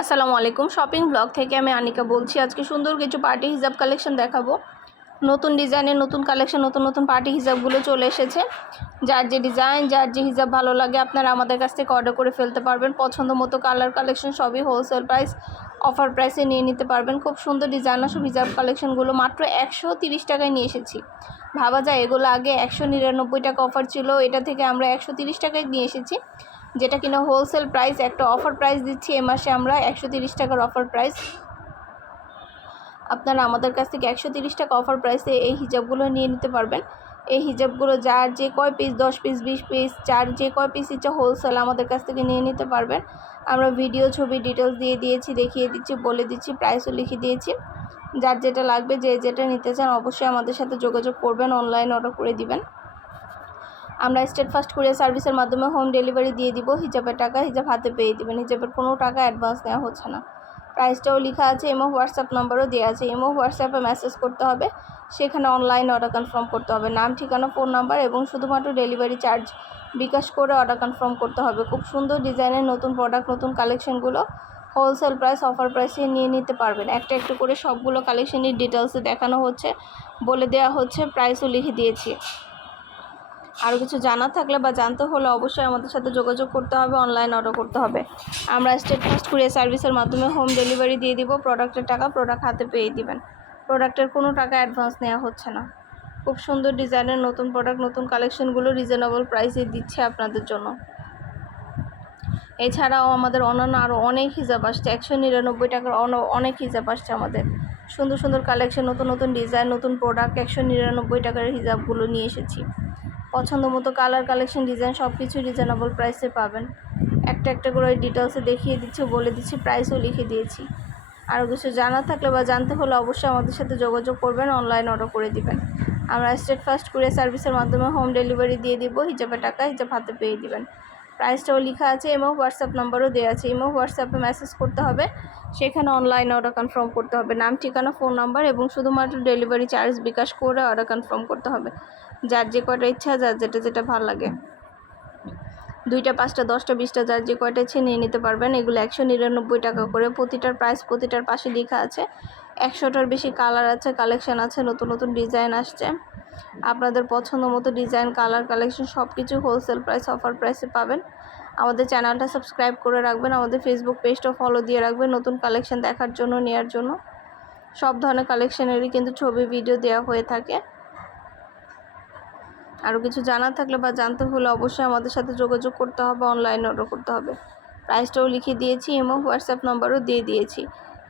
আসসালামু আলাইকুম। Shopping blog থেকে আমি আনিকা বলছি। আজকে সুন্দর কিছু পার্টি হিজাব কালেকশন দেখাবো। নতুন ডিজাইনের নতুন কালেকশন, নতুন নতুন পার্টি হিজাবগুলো চলে এসেছে। যার যে ডিজাইন, যার যে হিজাব ভালো লাগে আপনারা আমাদের কাছ থেকে অর্ডার করে ফেলতে পারবেন। পছন্দ মতো কালার কালেকশন সবই হোলসেল প্রাইস, অফার প্রাইসে নিয়ে নিতে পারবেন। খুব সুন্দর ডিজাইনার সব হিজাব কালেকশনগুলো মাত্র 130 টাকায় নিয়ে এসেছি। ভাবা যায় এগুলো আগে 199 টাকা অফার ছিল, এটা থেকে আমরা 130 টাকায় নিয়ে এসেছি, যেটা কিনা হোলসেল প্রাইস। একটা অফার প্রাইস দিচ্ছি এ মাসে আমরা 130 টাকার অফার প্রাইস। আপনারা আমাদের কাছ থেকে 130 টাকা অফার প্রাইসে এই হিজাবগুলো নিয়ে নিতে পারবেন। এই হিজাবগুলো যার যে কয় পিস, 10 পিস, 20 পিস, যার যে কয় পিস ইচ্ছা হোলসেল আমাদের কাছ থেকে নিয়ে নিতে পারবেন। আমরা ভিডিও, ছবি, ডিটেলস দিয়ে দিয়েছি, দেখিয়ে দিচ্ছি, বলে দিচ্ছি, প্রাইসও লিখে দিয়েছি। যার যেটা লাগবে, যে যেটা নিতে চান অবশ্যই আমাদের সাথে যোগাযোগ করবেন, অনলাইন অর্ডার করে দিবেন। আমরা স্টেট ফার্স্ট কুরিয়ার সার্ভিসের মাধ্যমে হোম ডেলিভারি দিয়ে দিব। হিজাবের টাকা হিজাব হাতে পেয়ে দিবেন। হিজাবের কোনো টাকা অ্যাডভান্স নেওয়া হচ্ছে না। প্রাইসটাও লেখা আছে, ইমো হোয়াটসঅ্যাপ নাম্বারও দেওয়া আছে। ইমো হোয়াটসঅ্যাপে মেসেজ করতে হবে, সেখানে অনলাইন অর্ডার কনফার্ম করতে হবে। নাম, ঠিকানা, ফোন নাম্বার এবং শুধুমাত্র ডেলিভারি চার্জ বিকাশ করে অর্ডার কনফার্ম করতে হবে। খুব সুন্দর ডিজাইনের নতুন প্রোডাক্ট, নতুন কালেকশনগুলো হোলসেল প্রাইস, অফার প্রাইসে নিয়ে নিতে পারবেন। একটা একটু করে সবগুলো কালেকশনের ডিটেলসে দেখানো হচ্ছে, বলে দেওয়া হচ্ছে, প্রাইসও লিখে দিয়েছি। আরও কিছু জানার থাকলে বা জানতে হলে অবশ্যই আমাদের সাথে যোগাযোগ করতে হবে, অনলাইন অর্ডার করতে হবে। আমরা স্টেট ফার্স্ট কুরিয়ার সার্ভিসের মাধ্যমে হোম ডেলিভারি দিয়ে দিব। প্রোডাক্টের টাকা প্রোডাক্ট হাতে পেয়ে দিবেন। প্রোডাক্টের কোনো টাকা অ্যাডভান্স নেওয়া হচ্ছে না। খুব সুন্দর ডিজাইনের নতুন প্রোডাক্ট, নতুন কালেকশনগুলো রিজনেবল প্রাইসে দিচ্ছে আপনাদের জন্য। এছাড়াও আমাদের অন্যান্য আরও অনেক হিজাব আসছে। 199 টাকার অনেক হিজাব আসছে আমাদের। সুন্দর সুন্দর কালেকশন, নতুন নতুন ডিজাইন, নতুন প্রোডাক্ট 199 টাকার হিজাবগুলো নিয়ে এসেছি। পছন্দ মতো কালার, কালেকশন, ডিজাইন সব কিছু রিজনেবল প্রাইসে পাবেন। একটা একটা করে ডিটেলসে দেখিয়ে দিচ্ছি, বলে দিচ্ছি, প্রাইসও লিখে দিয়েছি। আরও কিছু জানার থাকলে বা জানতে হলে অবশ্যই আমাদের সাথে যোগাযোগ করবেন, অনলাইন অর্ডার করে দিবেন। আমরা স্টেট ফার্স্ট কুরিয়ার সার্ভিসের মাধ্যমে হোম ডেলিভারি দিয়ে দিব। হিজাবের টাকা হিজাব হাতে পেয়ে দিবেন। প্রাইসটাও লেখা আছে, ইমো হোয়াটসঅ্যাপ নাম্বারও দেওয়া আছে। ইমো হোয়াটসঅ্যাপে মেসেজ করতে হবে, সেখানে অনলাইন অর্ডার কনফার্ম করতে হবে। নাম, ঠিকানা, ফোন নাম্বার এবং শুধুমাত্র ডেলিভারি চার্জ বিকাশ করে অর্ডার কনফার্ম করতে হবে। যার যে কয়টা ইচ্ছা, যার যেটা যেটা ভালো লাগে, 2টা, 5টা, 10টা, 20টা, যার যে কয়টা ইচ্ছে নিয়ে নিতে পারবেন। এগুলো 199 টাকা করে। প্রতিটার প্রাইস প্রতিটার পাশে লেখা আছে। 100টার বেশি কালার আছে, কালেকশন আছে, নতুন নতুন ডিজাইন আসছে। আপনাদের পছন্দ মতো ডিজাইন, কালার, কালেকশন সব কিছু হোলসেল প্রাইস, অফার প্রাইসে পাবেন। আমাদের চ্যানেলটা সাবস্ক্রাইব করে রাখবেন, আমাদের ফেসবুক পেজটা ফলো দিয়ে রাখবেন নতুন কালেকশন দেখার জন্য, নেওয়ার জন্য। সব ধরনের কালেকশনেরই কিন্তু ছবি, ভিডিও দেওয়া হয়ে থাকে। আরও কিছু জানার থাকলে বা জানতে হলে অবশ্যই আমাদের সাথে যোগাযোগ করতে হবে, অনলাইন অর্ডার করতে হবে। প্রাইসটাও লিখে দিয়েছি, ইমো হোয়াটসঅ্যাপ নাম্বারও দিয়ে দিয়েছি।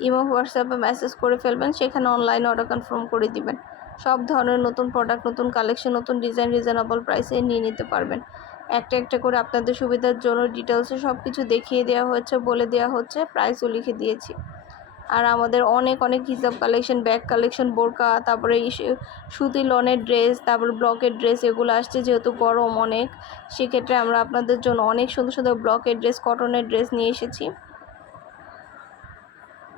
ইমো হোয়াটসঅ্যাপে মেসেজ করে ফেলবেন, সেখানে অনলাইন অর্ডার কনফার্ম করে দিবেন। সব ধরনের নতুন প্রোডাক্ট, নতুন কালেকশন, নতুন ডিজাইন রিজনেবল প্রাইসে নিয়ে নিতে পারবেন। একটা একটা করে আপনাদের সুবিধার জন্য ডিটেলসে সব কিছু দেখিয়ে দেওয়া হচ্ছে, বলে দেওয়া হচ্ছে, প্রাইসও লিখে দিয়েছি। আর আমাদের অনেক অনেক হিজাব কালেকশন, ব্যাগ কালেকশন, বোরকা, তারপরে সুতি লনের ড্রেস, তারপরে ব্লকের ড্রেস, এগুলো আসছে। যেহেতু গরম অনেক, সেক্ষেত্রে আমরা আপনাদের জন্য অনেক সুন্দর সুন্দর ব্লকের ড্রেস, কটনের ড্রেস নিয়ে এসেছি।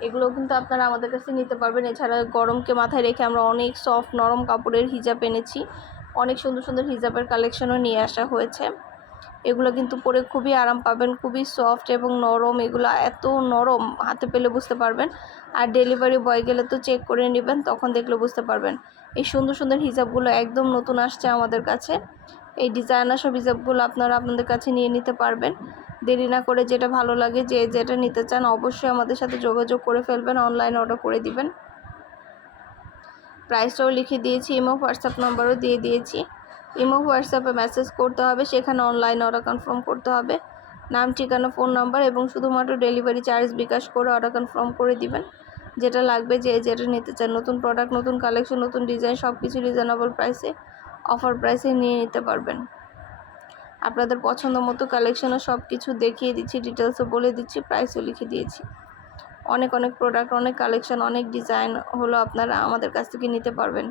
এগুলো কিন্তু আপনারা আমাদের কাছে নিতে পারবেন। এছাড়া গরমকে মাথায় রেখে আমরা অনেক সফট নরম কাপড়ের হিজাব এনেছি। অনেক সুন্দর সুন্দর হিজাবের কালেকশনও নিয়ে আসা হয়েছে। এগুলো কিন্তু পরে খুবই আরাম পাবেন, খুবই সফট এবং নরম। এগুলো এত নরম, হাতে পেলে বুঝতে পারবেন। আর ডেলিভারি বয় গেলে তো চেক করে নেবেন, তখন দেখলে বুঝতে পারবেন। এই সুন্দর সুন্দর হিজাবগুলো একদম নতুন আসছে আমাদের কাছে। এই ডিজাইনার সব হিজাবগুলো আপনারা আপনাদের কাছে নিয়ে নিতে পারবেন। দেরি না করে যেটা ভালো লাগে, যে যেটা নিতে চান অবশ্যই আমাদের সাথে যোগাযোগ করে ফেলবেন, অনলাইন অর্ডার করে দিবেন। প্রাইসটাও লিখে দিয়েছি, ইমো হোয়াটসঅ্যাপ নাম্বারও দিয়ে দিয়েছি। ইমো হোয়াটসঅ্যাপে মেসেজ করতে হবে, সেখানে অনলাইন অর্ডার কনফার্ম করতে হবে। নাম, ঠিকানা, ফোন নাম্বার এবং শুধুমাত্র ডেলিভারি চার্জ বিকাশ করে অর্ডার কনফার্ম করে দিবেন। যেটা লাগবে, যে যেটা নিতে চান, নতুন প্রোডাক্ট, নতুন কালেকশন, নতুন ডিজাইন সব কিছু রিজনেবল প্রাইসে, অফার প্রাইসে নিয়ে নিতে পারবেন। আপনাদের পছন্দ মতো কালেকশনও সব কিছু দেখিয়ে দিচ্ছি, ডিটেলসও বলে দিচ্ছি, প্রাইসও লিখে দিয়েছি। অনেক অনেক প্রোডাক্ট, অনেক কালেকশন, অনেক ডিজাইন হলো আপনারা আমাদের কাছ থেকে নিতে পারবেন।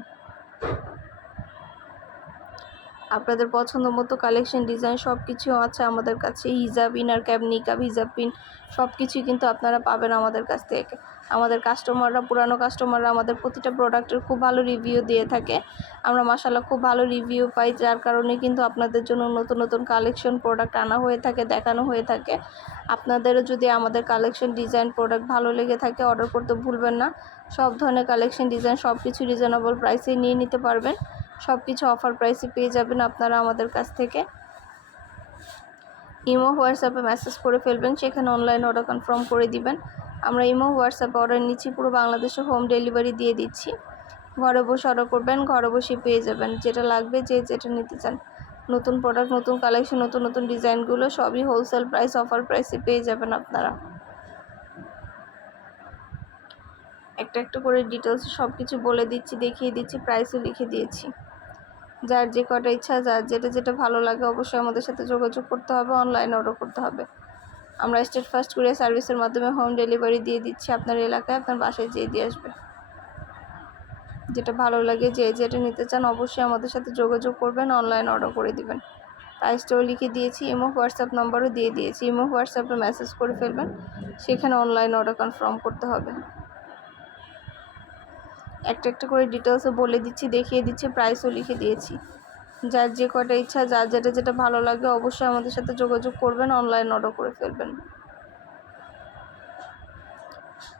আপনাদের পছন্দ মতো কালেকশন ডিজাইন সব কিছু আছে আমাদের কাছে। হিজাব, ইনার ক্যাপ, নিকাব, হিজাব পিন সব কিছুই কিন্তু আপনারা পাবেন আমাদের কাছ থেকে। আমাদের কাস্টমাররা, পুরানো কাস্টমাররা আমাদের প্রতিটা প্রোডাক্টের খুব ভালো রিভিউ দিয়ে থাকে। আমরা মাশাআল্লাহ খুব ভালো রিভিউ পাই, যার কারণে কিন্তু আপনাদের জন্য নতুন নতুন কালেকশন প্রোডাক্ট আনা হয়ে থাকে, দেখানো হয়ে থাকে। আপনাদেরও যদি আমাদের কালেকশন ডিজাইন প্রোডাক্ট ভালো লেগে থাকে অর্ডার করতে ভুলবেন না। সব ধরনের কালেকশন ডিজাইন সব কিছু রিজনেবল প্রাইসে নিয়ে নিতে পারবেন। সব কিছু অফার প্রাইসে পেয়ে যাবেন আপনারা আমাদের কাছ থেকে। ইমো হোয়াটসঅ্যাপে মেসেজ করে ফেলবেন, সেখানে অনলাইন অর্ডার কনফার্ম করে দিবেন। আমরা ইমো হোয়াটসঅ্যাপে অর্ডার নিচ্ছি, পুরো বাংলাদেশে হোম ডেলিভারি দিয়ে দিচ্ছি। ঘরে বসে অর্ডার করবেন, ঘরে বসে পেয়ে যাবেন যেটা লাগবে, যেটা নিতে চান। নতুন প্রোডাক্ট, নতুন কালেকশন, নতুন নতুন ডিজাইনগুলো সবই হোলসেল প্রাইস, অফার প্রাইসে পেয়ে যাবেন আপনারা। একটা একটা করে ডিটেলস সব কিছু বলে দিচ্ছি, দেখিয়ে দিচ্ছি, প্রাইসও লিখে দিয়েছি। যার যে কটা ইচ্ছা, যার যেটা ভালো লাগে অবশ্যই আমাদের সাথে যোগাযোগ করতে হবে, অনলাইন অর্ডার করতে হবে। আমরা স্টেট ফার্স্ট কুরিয়ার সার্ভিসের মাধ্যমে হোম ডেলিভারি দিয়ে দিচ্ছি আপনার এলাকায়, আপনার বাসায় যেয়ে দিয়ে আসবে। যেটা ভালো লাগে, যেটা নিতে চান অবশ্যই আমাদের সাথে যোগাযোগ করবেন, অনলাইন অর্ডার করে দিবেন। প্রাইসটাও লিখে দিয়েছি, ইমো হোয়াটসঅ্যাপ নাম্বারও দিয়ে দিয়েছি। ইমো হোয়াটসঅ্যাপে মেসেজ করে ফেলবেন, সেখানে অনলাইন অর্ডার কনফার্ম করতে হবে। একটা একটা করে ডিটেলসও বলে দিচ্ছি, দেখিয়ে দিচ্ছি, প্রাইসও লিখে দিয়েছি। যার যে কটা ইচ্ছা, যার যেটা ভালো লাগে অবশ্যই আমাদের সাথে যোগাযোগ করবেন, অনলাইন অর্ডার করে ফেলবেন।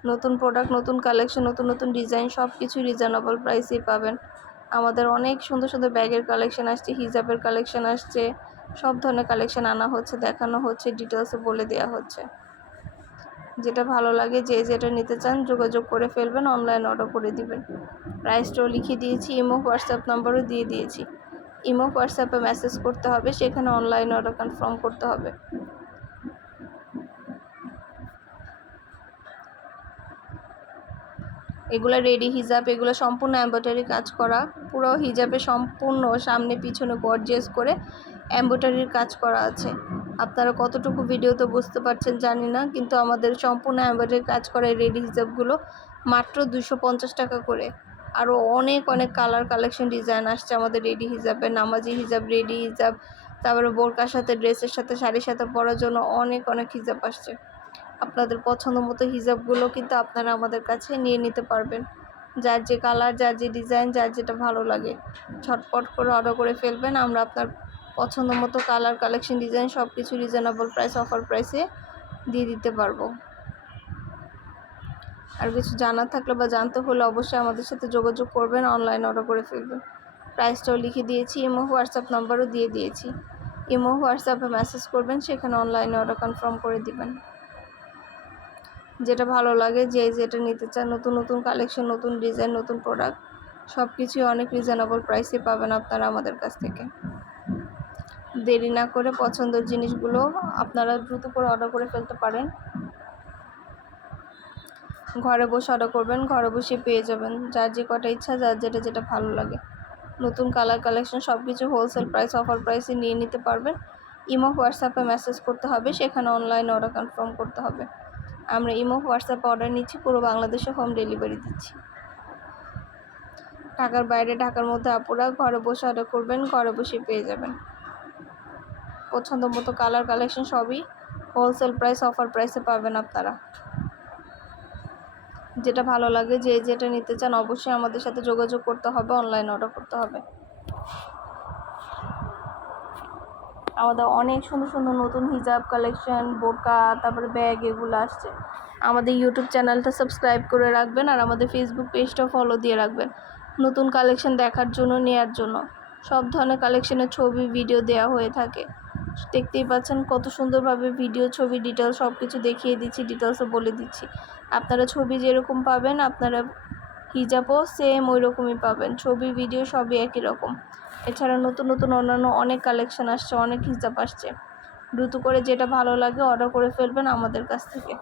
নতুন প্রোডাক্ট, নতুন কালেকশন, নতুন নতুন ডিজাইন সব কিছু রিজনেবল প্রাইসেই পাবেন। আমাদের অনেক সুন্দর সুন্দর ব্যাগের কালেকশন আসছে, হিজাবের কালেকশন আসছে, সব ধরনের কালেকশন আনা হচ্ছে, দেখানো হচ্ছে, ডিটেলসে বলে দেওয়া হচ্ছে। যেটা ভালো লাগে, যেটা নিতে চান যোগাযোগ করে ফেলবেন, অনলাইন অর্ডার করে দিবেন। প্রাইসটাও লিখে দিয়েছি, ইমো হোয়াটসঅ্যাপ নাম্বারও দিয়ে দিয়েছি। ইমো হোয়াটসঅ্যাপে মেসেজ করতে হবে, সেখানে অনলাইন অর্ডার কনফার্ম করতে হবে। এগুলো রেডি হিজাব, এগুলো সম্পূর্ণ এমব্রয়ডারি কাজ করা, পুরো হিজাবে সম্পূর্ণ সামনে পিছনে গর্জিয়াস করে এমব্রয়ডারির কাজ করা আছে। আপনারা কতটুকু ভিডিওতে বুঝতে পারছেন জানি না, কিন্তু আমাদের সম্পূর্ণ এমব্রয়ডারি কাজ করা এই রেডি হিজাবগুলো মাত্র 250 টাকা করে। আরও অনেক অনেক কালার কালেকশন ডিজাইন আসছে আমাদের রেডি হিজাবে, নামাজি হিজাব, রেডি হিজাব, তারপরে বোরকার সাথে, ড্রেসের সাথে, শাড়ির সাথে পরার জন্য অনেক অনেক হিজাব আসছে। আপনাদের পছন্দ মতো হিজাবগুলো কিন্তু আপনারা আমাদের কাছে নিয়ে নিতে পারবেন। যার যে কালার, যার যে ডিজাইন, যার যেটা ভালো লাগে ঝটপট করে অর্ডার করে ফেলবেন। আমরা আপনার পছন্দ মতো কালার, কালেকশন, ডিজাইন সব কিছু রিজনেবল প্রাইস, অফার প্রাইসে দিয়ে দিতে পারবো। আর কিছু জানার থাকলে বা জানতে হলে অবশ্যই আমাদের সাথে যোগাযোগ করবেন, অনলাইন অর্ডার করে ফেলবেন। প্রাইসটাও লিখে দিয়েছি, ইমো হোয়াটসঅ্যাপ নাম্বারও দিয়ে দিয়েছি। ইমো হোয়াটসঅ্যাপে মেসেজ করবেন, সেখানে অনলাইনে অর্ডার কনফার্ম করে দিবেন। যেটা ভালো লাগে, যেটা নিতে চান, নতুন নতুন কালেকশন, নতুন ডিজাইন, নতুন প্রোডাক্ট সব কিছুই অনেক রিজনেবল প্রাইসে পাবেন আপনারা আমাদের কাছ থেকে। দেরি না করে পছন্দের জিনিসগুলো আপনারা দ্রুত করে অর্ডার করে ফেলতে পারেন। ঘরে বসে অর্ডার করবেন, ঘরে বসে পেয়ে যাবেন। যার যে কটা ইচ্ছা, যার যেটা ভালো লাগে নতুন কালার কালেকশন সব কিছু হোলসেল প্রাইস, অফার প্রাইসে নিয়ে নিতে পারবেন। ইমো হোয়াটসঅ্যাপে মেসেজ করতে হবে, সেখানে অনলাইন অর্ডার কনফার্ম করতে হবে। আমরা ইমো হোয়াটসঅ্যাপে অর্ডার নিচ্ছি, পুরো বাংলাদেশে হোম ডেলিভারি দিচ্ছি। ঢাকার বাইরে, ঢাকার মধ্যে আপুরা ঘরে বসে অর্ডার করবেন, ঘরে বসে পেয়ে যাবেন। পছন্দ মতো কালার কালেকশন সবই হোলসেল প্রাইস, অফার প্রাইসে পাবেন আপনারা। যেটা ভালো লাগে, যেটা নিতে চান অবশ্যই আমাদের সাথে যোগাযোগ করতে হবে, অনলাইন অর্ডার করতে হবে। আমাদের অনেক সুন্দর সুন্দর নতুন হিজাব কালেকশন, বোরকা, তারপরে ব্যাগ এগুলো আসছে। আমাদের ইউটিউব চ্যানেলটা সাবস্ক্রাইব করে রাখবেন, আর আমাদের ফেসবুক পেজটাও ফলো দিয়ে রাখবেন নতুন কালেকশন দেখার জন্য, নেয়ার জন্য। সব ধরনের কালেকশনের ছবি, ভিডিও দেওয়া হয়ে থাকে। দেখতেই পাচ্ছেন কত সুন্দরভাবে ভিডিও, ছবি, ডিটেলস সব কিছু দেখিয়ে দিচ্ছি, ডিটেলসও বলে দিচ্ছি। আপনারা ছবি যেরকম পাবেন, আপনারা হিজাবও সেম ওই রকমই পাবেন। ছবি, ভিডিও সবই একই রকম। এছাড়া নতুন নতুন অন্যান্য অনেক কালেকশন আসছে, অনেক হিজাব আসছে। দ্রুত করে যেটা ভালো লাগে অর্ডার করে ফেলবেন আমাদের কাছ থেকে।